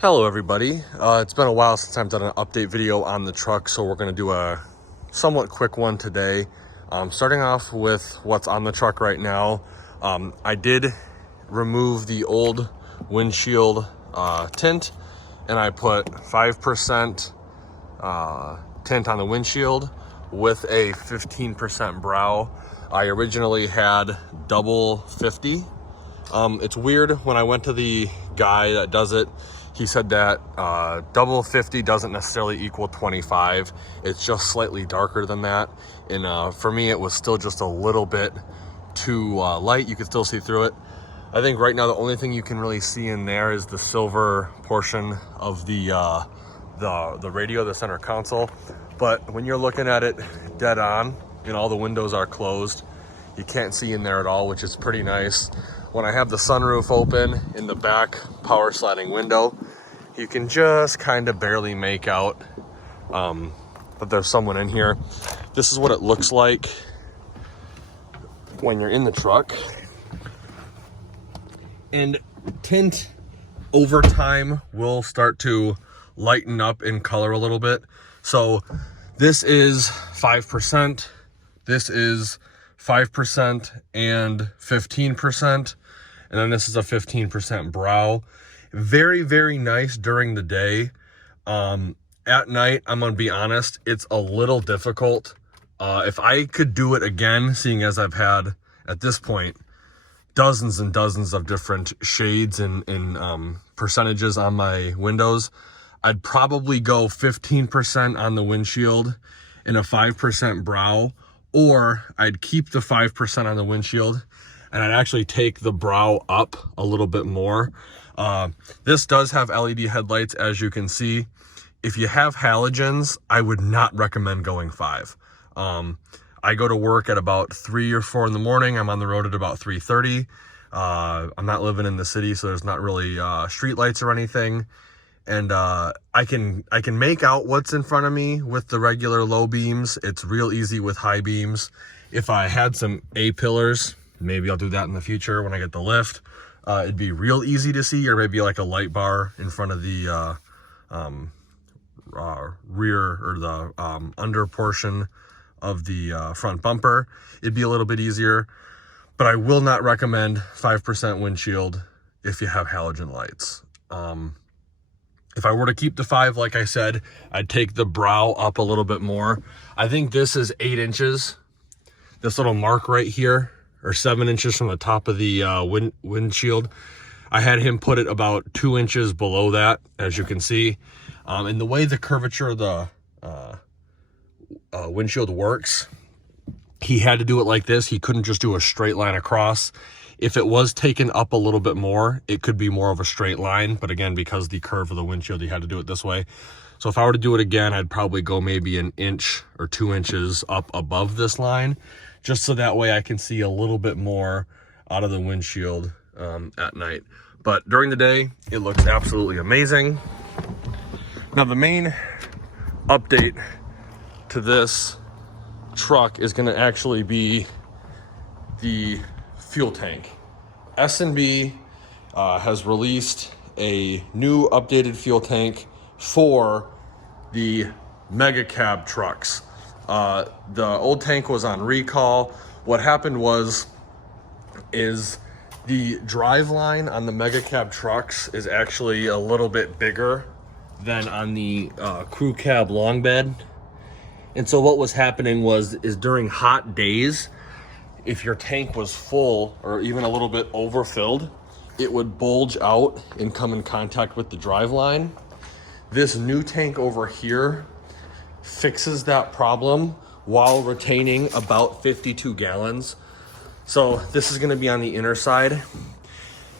Hello everybody, it's been a while since I've done an update video on the truck, so we're going to do a somewhat quick one today. Starting off with what's on the truck right now. I did remove the old windshield tint, and I put 5% tint on the windshield with a 15% brow. I originally had double 50. It's weird, when I went to the guy that does it, he said that double 50 doesn't necessarily equal 25. It's just slightly darker than that. And for me, it was still just a little bit too light. You could still see through it. I think right now the only thing you can really see in there is the silver portion of the radio, the center console. But when you're looking at it dead on and all the windows are closed, you can't see in there at all, which is pretty nice. When I have the sunroof open in the back power sliding window, you can just kind of barely make out that there's someone in here. This is what it looks like when you're in the truck. And tint over time will start to lighten up in color a little bit. So this is 5%, this is 5% and 15%. And then this is a 15% brow. Very, very nice during the day. At night, I'm gonna be honest, it's a little difficult. If I could do it again, seeing as I've had, at this point, dozens and dozens of different shades and percentages on my windows, I'd probably go 15% on the windshield and a 5% brow, or I'd keep the 5% on the windshield and I'd actually take the brow up a little bit more. This does have LED headlights, as you can see. If you have halogens, I would not recommend going 5. I go to work at about 3 or 4 in the morning. I'm on the road at about 3:30. I'm not living in the city, so there's not really street lights or anything. And I can make out what's in front of me with the regular low beams. It's real easy with high beams. If I had some A-pillars, maybe I'll do that in the future when I get the lift. It'd be real easy to see, or maybe like a light bar in front of the rear or the under portion of the front bumper. It'd be a little bit easier, but I will not recommend 5% windshield if you have halogen lights. If I were to keep the 5, like I said, I'd take the brow up a little bit more. I think this is 8 inches. This little mark right here, or 7 inches from the top of the windshield. I had him put it about 2 inches below that, as you can see. And the way the curvature of the windshield works, he had to do it like this. He couldn't just do a straight line across. If it was taken up a little bit more, it could be more of a straight line. But again, because the curve of the windshield, he had to do it this way. So if I were to do it again, I'd probably go maybe 1 inch or 2 inches up above this line, just so that way I can see a little bit more out of the windshield at night. But during the day, it looks absolutely amazing. Now, the main update to this truck is gonna actually be the fuel tank. S&B has released a new updated fuel tank for the mega cab trucks. The old tank was on recall. What happened is the drive line on the mega cab trucks is actually a little bit bigger than on the crew cab long bed. And so what was happening is during hot days, if your tank was full or even a little bit overfilled, it would bulge out and come in contact with the drive line. This new tank over here fixes that problem while retaining about 52 gallons. So this is gonna be on the inner side.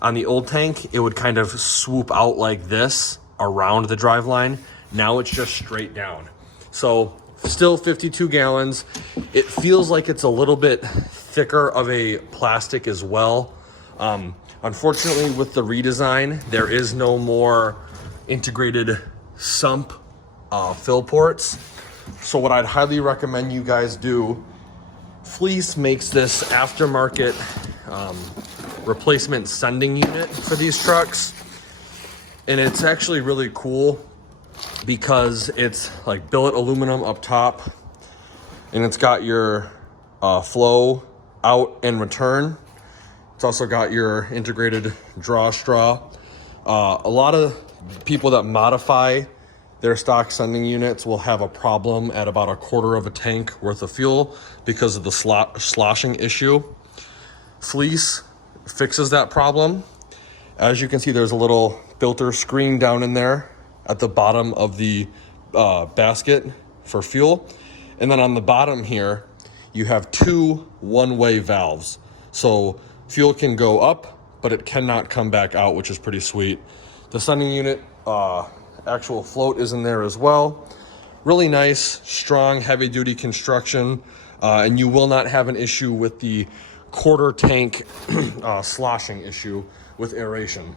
On the old tank, it would kind of swoop out like this around the drive line. Now it's just straight down. So still 52 gallons. It feels like it's a little bit thicker of a plastic as well. Unfortunately, with the redesign, there is no more integrated sump fill ports. So what I'd highly recommend you guys do, Fleece makes this aftermarket replacement sending unit for these trucks. And it's actually really cool because it's like billet aluminum up top, and it's got your flow out and return. It's also got your integrated draw straw. A lot of people that modify their stock sending units will have a problem at about a quarter of a tank worth of fuel because of the sloshing issue. Fleece fixes that problem. As you can see, there's a little filter screen down in there at the bottom of the basket for fuel. And then on the bottom here, you have two one-way valves. So fuel can go up, but it cannot come back out, which is pretty sweet. The sending unit actual float is in there as well. Really nice, strong, heavy-duty construction, and you will not have an issue with the quarter tank sloshing issue with aeration.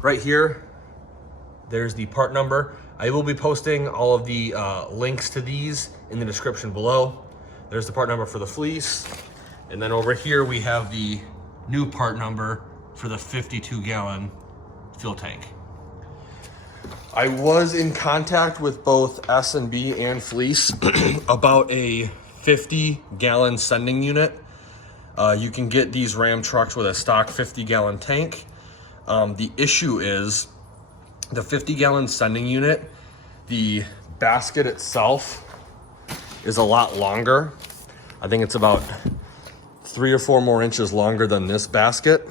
Right here, there's the part number. I will be posting all of the links to these in the description below. There's the part number for the fleece. And then over here, we have the new part number for the 52-gallon fuel tank. I was in contact with both S&B and Fleece about a 50-gallon sending unit. You can get these Ram trucks with a stock 50-gallon tank. The issue is the 50-gallon sending unit, the basket itself is a lot longer. I think it's about 3 or 4 more inches longer than this basket.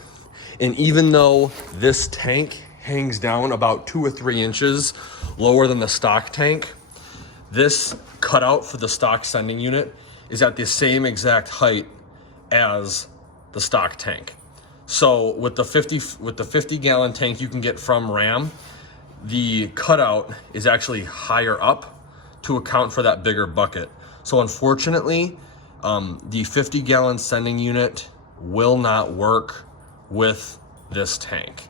And even though this tank hangs down about 2 or 3 inches lower than the stock tank, this cutout for the stock sending unit is at the same exact height as the stock tank. So with the 50-gallon tank you can get from Ram, the cutout is actually higher up to account for that bigger bucket. So unfortunately, the 50-gallon sending unit will not work with this tank.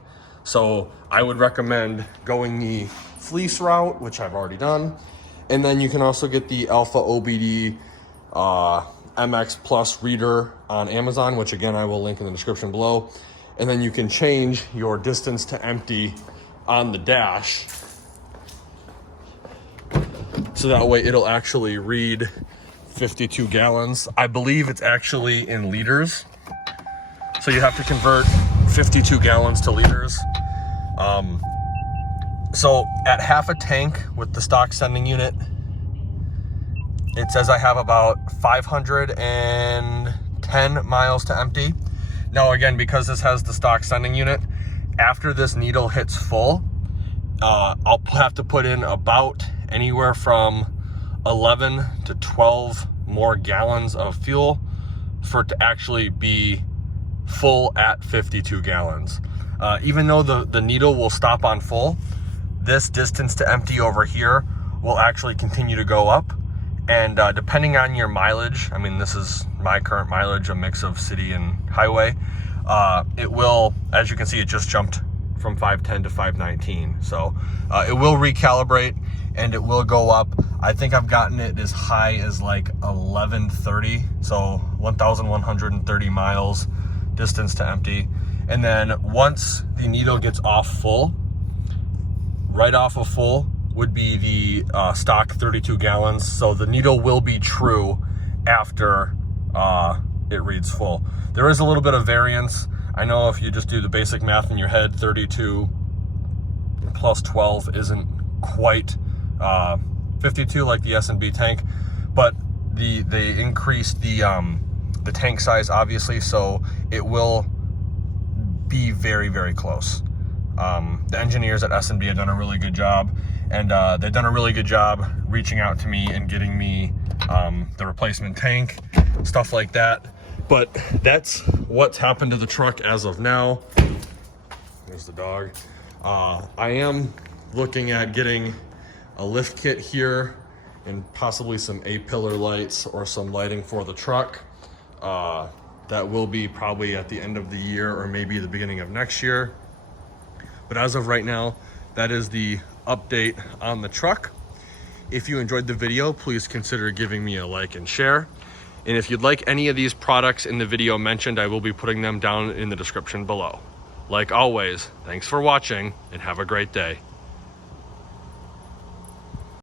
So I would recommend going the Fleece route, which I've already done. And then you can also get the Alpha OBD MX Plus reader on Amazon, which again, I will link in the description below. And then you can change your distance to empty on the dash. So that way it'll actually read 52 gallons. I believe it's actually in liters. So you have to convert 52 gallons to liters. So at half a tank with the stock sending unit, it says I have about 510 miles to empty. Now again, because this has the stock sending unit, after this needle hits full, I'll have to put in about anywhere from 11 to 12 more gallons of fuel for it to actually be full at 52 gallons. Even though the needle will stop on full, this distance to empty over here will actually continue to go up. And depending on your mileage, I mean, this is my current mileage, a mix of city and highway, it will, as you can see, it just jumped from 510 to 519. So it will recalibrate and it will go up. I think I've gotten it as high as like 1130, so 1,130 miles distance to empty. And then once the needle gets off full, right off of full would be the stock 32 gallons. So the needle will be true after it reads full. There is a little bit of variance. I know if you just do the basic math in your head, 32 plus 12 isn't quite 52 like the S&B tank, but they increased the tank size obviously, so it will be very, very close. The engineers at S&B have done a really good job, and they've done a really good job reaching out to me and getting me the replacement tank, stuff like that. But that's what's happened to the truck as of now. There's the dog. I am looking at getting a lift kit here and possibly some A-pillar lights or some lighting for the truck. That will be probably at the end of the year or maybe the beginning of next year. But as of right now, that is the update on the truck. If you enjoyed the video, please consider giving me a like and share. And if you'd like any of these products in the video mentioned, I will be putting them down in the description below. Like always, thanks for watching and have a great day.